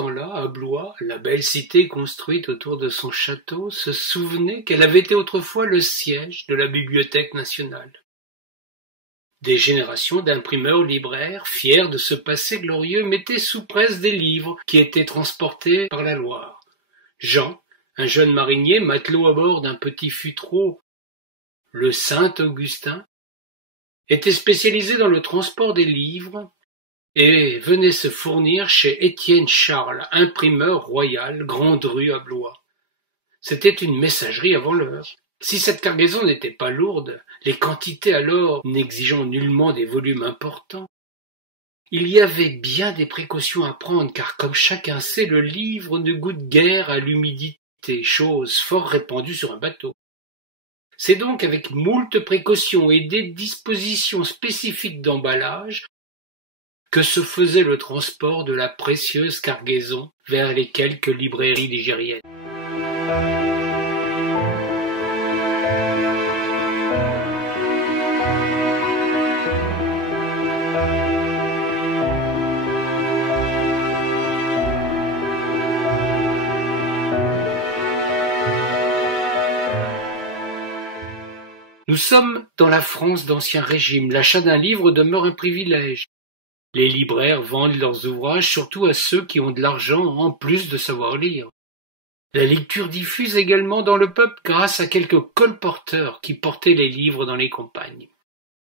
temps-là, à Blois, la belle cité construite autour de son château, se souvenait qu'elle avait été autrefois le siège de la Bibliothèque nationale. Des générations d'imprimeurs libraires, fiers de ce passé glorieux, mettaient sous presse des livres qui étaient transportés par la Loire. Jean, un jeune marinier, matelot à bord d'un petit futreau, le Saint-Augustin, était spécialisé dans le transport des livres et venait se fournir chez Étienne Charles, imprimeur royal, grande rue à Blois. C'était une messagerie avant l'heure. Si cette cargaison n'était pas lourde, les quantités alors n'exigeant nullement des volumes importants, il y avait bien des précautions à prendre, car comme chacun sait, le livre ne goûte guère à l'humidité, chose fort répandue sur un bateau. C'est donc avec moult précautions et des dispositions spécifiques d'emballage que se faisait le transport de la précieuse cargaison vers les quelques librairies ligériennes. Nous sommes dans la France d'Ancien Régime. L'achat d'un livre demeure un privilège. Les libraires vendent leurs ouvrages surtout à ceux qui ont de l'argent en plus de savoir lire. La lecture diffuse également dans le peuple grâce à quelques colporteurs qui portaient les livres dans les campagnes.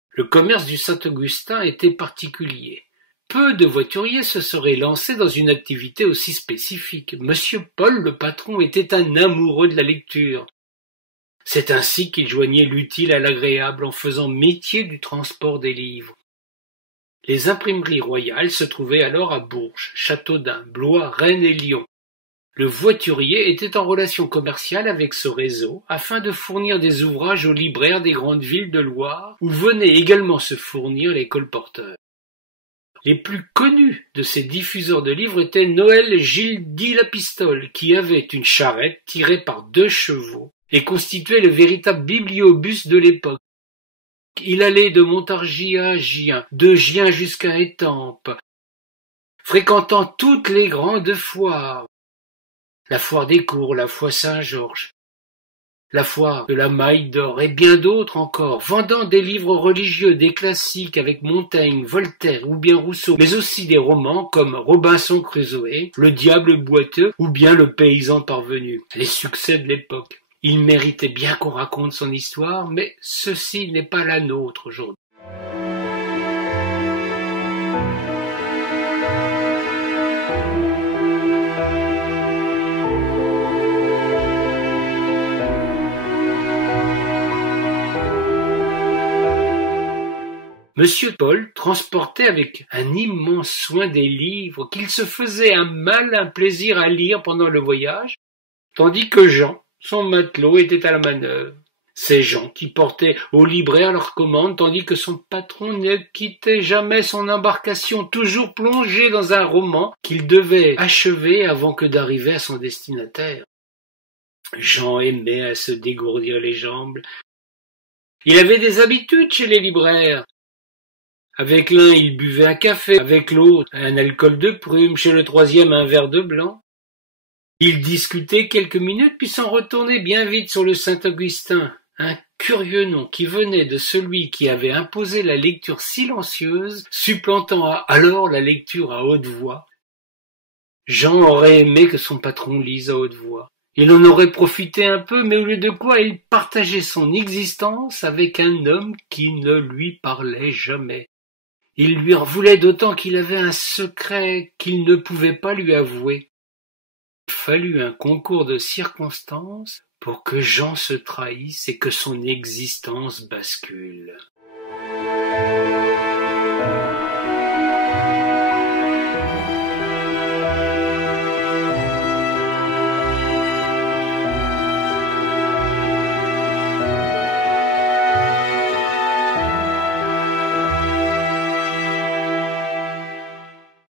Le commerce du Saint-Augustin était particulier. Peu de voituriers se seraient lancés dans une activité aussi spécifique. Monsieur Paul, le patron, était un amoureux de la lecture. C'est ainsi qu'il joignait l'utile à l'agréable en faisant métier du transport des livres. Les imprimeries royales se trouvaient alors à Bourges, Châteaudun, Blois, Rennes et Lyon. Le voiturier était en relation commerciale avec ce réseau afin de fournir des ouvrages aux libraires des grandes villes de Loire où venaient également se fournir les colporteurs. Les plus connus de ces diffuseurs de livres étaient Noël Gilles dit la Pistole, qui avait une charrette tirée par 2 chevaux et constituait le véritable bibliobus de l'époque. Il allait de Montargis à Gien, de Gien jusqu'à Étampes, fréquentant toutes les grandes foires, la foire des Cours, la foire Saint-Georges, la foire de la Maille d'Or et bien d'autres encore, vendant des livres religieux, des classiques avec Montaigne, Voltaire ou bien Rousseau, mais aussi des romans comme Robinson Crusoe, Le Diable boiteux ou bien Le Paysan parvenu, les succès de l'époque. Il méritait bien qu'on raconte son histoire, mais ceci n'est pas la nôtre aujourd'hui. Monsieur Paul transportait avec un immense soin des livres qu'il se faisait un malin plaisir à lire pendant le voyage, tandis que Jean, son matelot, était à la manœuvre. Ces gens qui portaient au libraire leurs commandes, tandis que son patron ne quittait jamais son embarcation, toujours plongé dans un roman qu'il devait achever avant que d'arriver à son destinataire. Jean aimait à se dégourdir les jambes. Il avait des habitudes chez les libraires. Avec l'un, il buvait un café, avec l'autre, un alcool de prune, chez le troisième, un verre de blanc. Il discutait quelques minutes, puis s'en retournait bien vite sur le Saint-Augustin, un curieux nom qui venait de celui qui avait imposé la lecture silencieuse, supplantant alors la lecture à haute voix. Jean aurait aimé que son patron lise à haute voix. Il en aurait profité un peu, mais au lieu de quoi il partageait son existence avec un homme qui ne lui parlait jamais. Il lui en voulait d'autant qu'il avait un secret qu'il ne pouvait pas lui avouer. Il fallut un concours de circonstances pour que Jean se trahisse et que son existence bascule.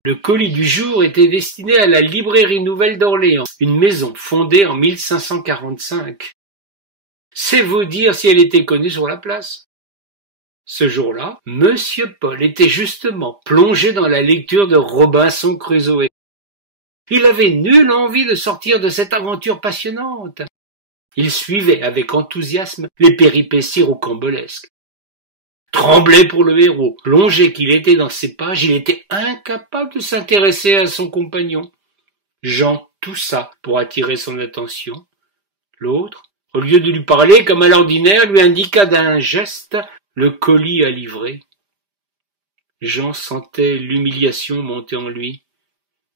Le colis du jour était destiné à la librairie Nouvelle d'Orléans, une maison fondée en 1545. C'est vous dire si elle était connue sur la place. Ce jour-là, Monsieur Paul était justement plongé dans la lecture de Robinson Crusoe. Il avait nulle envie de sortir de cette aventure passionnante. Il suivait avec enthousiasme les péripéties rocambolesques. Tremblait pour le héros, plongé qu'il était dans ses pages, il était incapable de s'intéresser à son compagnon. Jean toussa pour attirer son attention. L'autre, au lieu de lui parler comme à l'ordinaire, lui indiqua d'un geste le colis à livrer. Jean sentait l'humiliation monter en lui.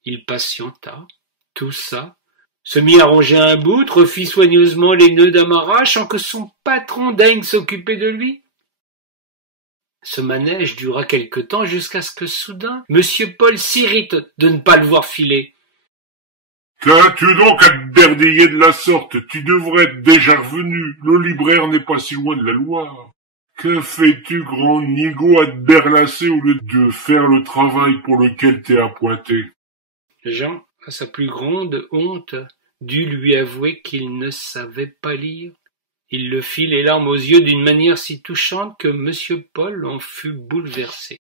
Il patienta, toussa, se mit à ronger un bout, refit soigneusement les nœuds d'amarrage sans que son patron daigne s'occuper de lui. Ce manège dura quelque temps jusqu'à ce que soudain Monsieur Paul s'irrite de ne pas le voir filer. Qu'as-tu donc à te derdiller de la sorte? Tu devrais être déjà revenu. Le libraire n'est pas si loin de la Loire. Que fais-tu, grand nigaud, à te berlasser au lieu de faire le travail pour lequel t'es appointé? Jean, à sa plus grande honte, dut lui avouer qu'il ne savait pas lire. Il le fit les larmes aux yeux d'une manière si touchante que Monsieur Paul en fut bouleversé.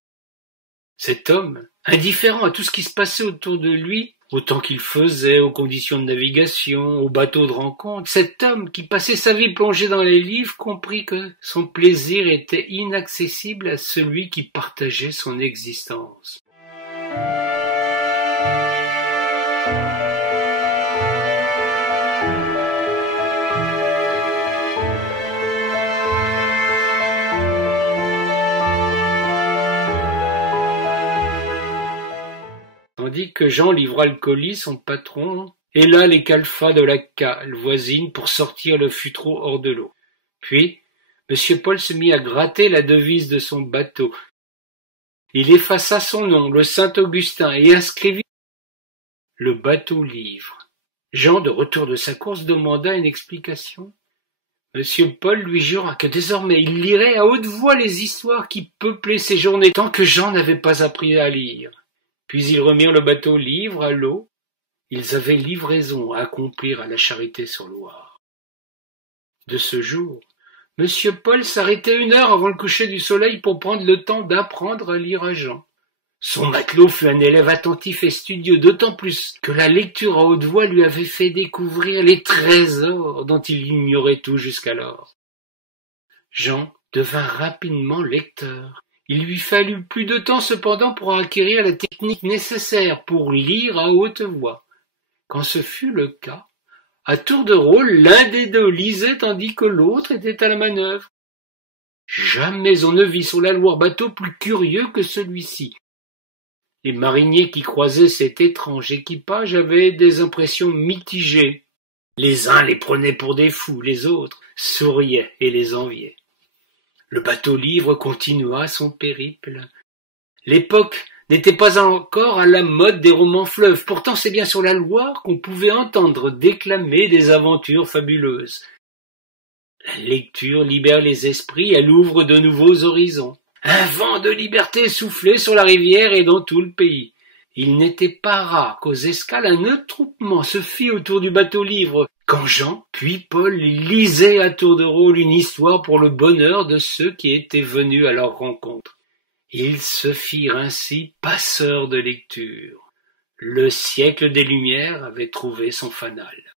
Cet homme, indifférent à tout ce qui se passait autour de lui, autant qu'il faisait aux conditions de navigation, aux bateaux de rencontre, cet homme qui passait sa vie plongé dans les livres comprit que son plaisir était inaccessible à celui qui partageait son existence. Tandis que Jean livra le colis, son patron héla les calfats de la cale voisine pour sortir le futreau hors de l'eau. Puis, M. Paul se mit à gratter la devise de son bateau. Il effaça son nom, le Saint-Augustin, et inscrivit le bateau-livre. Jean, de retour de sa course, demanda une explication. M. Paul lui jura que désormais il lirait à haute voix les histoires qui peuplaient ses journées tant que Jean n'avait pas appris à lire. Puis ils remirent le bateau-livre à l'eau. Ils avaient livraison à accomplir à la Charité-sur-Loire. De ce jour, M. Paul s'arrêtait 1 heure avant le coucher du soleil pour prendre le temps d'apprendre à lire à Jean. Son matelot fut un élève attentif et studieux, d'autant plus que la lecture à haute voix lui avait fait découvrir les trésors dont il ignorait tout jusqu'alors. Jean devint rapidement lecteur. Il lui fallut plus de temps cependant pour acquérir la technique nécessaire pour lire à haute voix. Quand ce fut le cas, à tour de rôle, l'un des deux lisait tandis que l'autre était à la manœuvre. Jamais on ne vit sur la Loire bateau plus curieux que celui-ci. Les mariniers qui croisaient cet étrange équipage avaient des impressions mitigées. Les uns les prenaient pour des fous, les autres souriaient et les enviaient. Le bateau-livre continua son périple. L'époque n'était pas encore à la mode des romans fleuves. Pourtant, c'est bien sur la Loire qu'on pouvait entendre déclamer des aventures fabuleuses. La lecture libère les esprits, elle ouvre de nouveaux horizons. Un vent de liberté soufflait sur la rivière et dans tout le pays. Il n'était pas rare qu'aux escales un attroupement se fît autour du bateau-livre, quand Jean puis Paul lisaient à tour de rôle une histoire pour le bonheur de ceux qui étaient venus à leur rencontre. Ils se firent ainsi passeurs de lecture. Le siècle des Lumières avait trouvé son fanal.